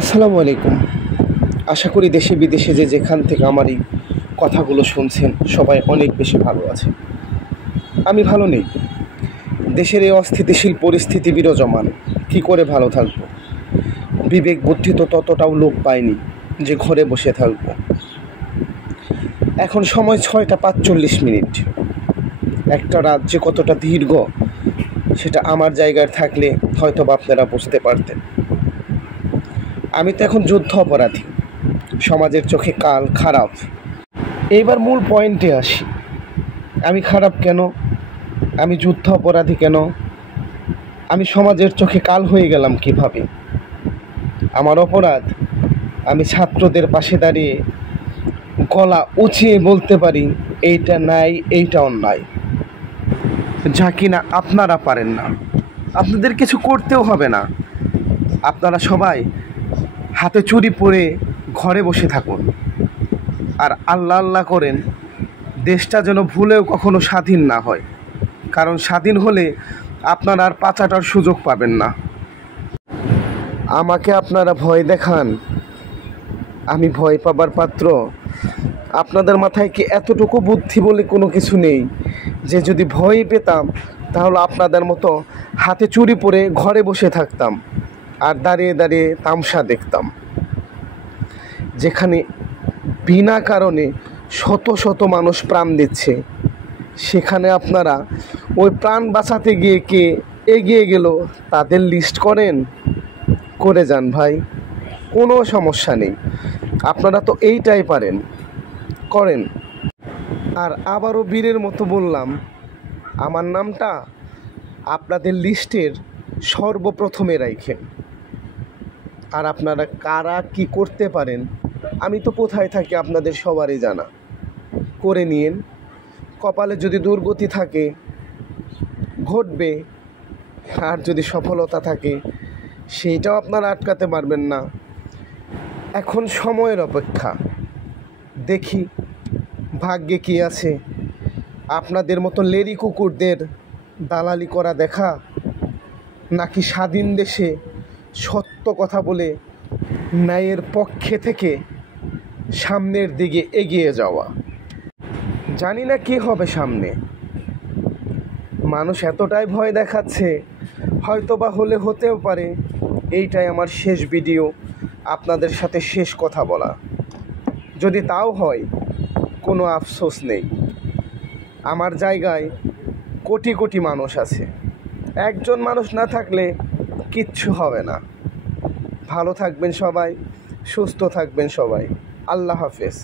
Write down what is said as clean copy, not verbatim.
আসসালামু আলাইকুম। আশা করি দেশে বিদেশে যেখান থেকে আমার এই কথাগুলো শুনছেন সবাই অনেক বেশি ভালো আছে। আমি ভালো নেই। দেশের এই অস্থিতিশীল পরিস্থিতি বিরাজমান। কী করে ভালো থাকবো? বিবেক বুদ্ধি তো ততটাও লোপ পায়নি যে ঘরে বসে থাকবো। এখন সময় 6টা 45 মিনিট। একটা রাত যে কতটা দীর্ঘ সেটা আমার জায়গায় থাকলে হয়তো বা আপনারা বুঝতে পারতেন। আমি তো এখন যুদ্ধ অপরাধী, সমাজের চোখে কাল খারাপ। এইবার মূল পয়েন্টে আসি। আমি খারাপ কেন? আমি যুদ্ধ অপরাধী কেন? আমি সমাজের চোখে কাল হয়ে গেলাম কিভাবে? আমার অপরাধ, আমি ছাত্রদের পাশে দাঁড়িয়ে গলা উঁচিয়ে বলতে পারি এইটা নাই, এইটা অন্যায়, যা কিনা আপনারা পারেন না। আপনাদের কিছু করতেও হবে না। আপনারা সবাই হাতে চুরি পরে ঘরে বসে থাকুন আর আল্লাহ আল্লাহ করেন দেশটা যেন ভুলেও কখনো স্বাধীন না হয়। কারণ স্বাধীন হলে আপনারা আর পাচাটার সুযোগ পাবেন না। আমাকে আপনারা ভয় দেখান, আমি ভয় পাবার পাত্র? আপনাদের মাথায় কি এতটুকু বুদ্ধি বলে কোনো কিছু নেই যে যদি ভয় পেতাম তাহলে আপনাদের মতো হাতে চুরি পরে ঘরে বসে থাকতাম আর দাঁড়িয়ে দাঁড়িয়ে তামসা দেখতাম? যেখানে বিনা কারণে শত শত মানুষ প্রাণ দিচ্ছে, সেখানে আপনারা ওই প্রাণ বাঁচাতে গিয়ে কে এগিয়ে গেল তাদের লিস্ট করে যান ভাই, কোনো সমস্যা নেই। আপনারা তো এইটাই পারেন, করেন। আর আবারও বীরের মতো বললাম, আমার নামটা আপনাদের লিস্টের সর্বপ্রথমে রাখেন। আর আপনারা কারা কি করতে পারেন আমি তো কোথায় থাকি আপনাদের সবারই জানা। করে নিন। কপালে যদি দুর্গতি থাকে ঘটবে, আর যদি সফলতা থাকে সেইটাও আপনারা আটকাতে পারবেন না। এখন সময়ের অপেক্ষা, দেখি ভাগ্যে কি আছে। আপনাদের মতো লেরি কুকুরদের দালালি করা দেখা, নাকি স্বাধীন দেশে সত্য কথা বলে ন্যায়ের পক্ষে থেকে সামনের দিকে এগিয়ে যাওয়া। জানি না কি হবে সামনে। মানুষ এতটাই ভয় দেখাচ্ছে, হয়তো বা হতেও পারে এইটাই আমার শেষ ভিডিও, আপনাদের সাথে শেষ কথা বলা। যদি তাও হয় কোনো আফসোস নেই। আমার জায়গায় কোটি কোটি মানুষ আছে। একজন মানুষ না থাকলে কিচ্ছু হবে না। ভালো থাকবেন সবাই, সুস্থ থাকবেন সবাই। আল্লাহ হাফেজ।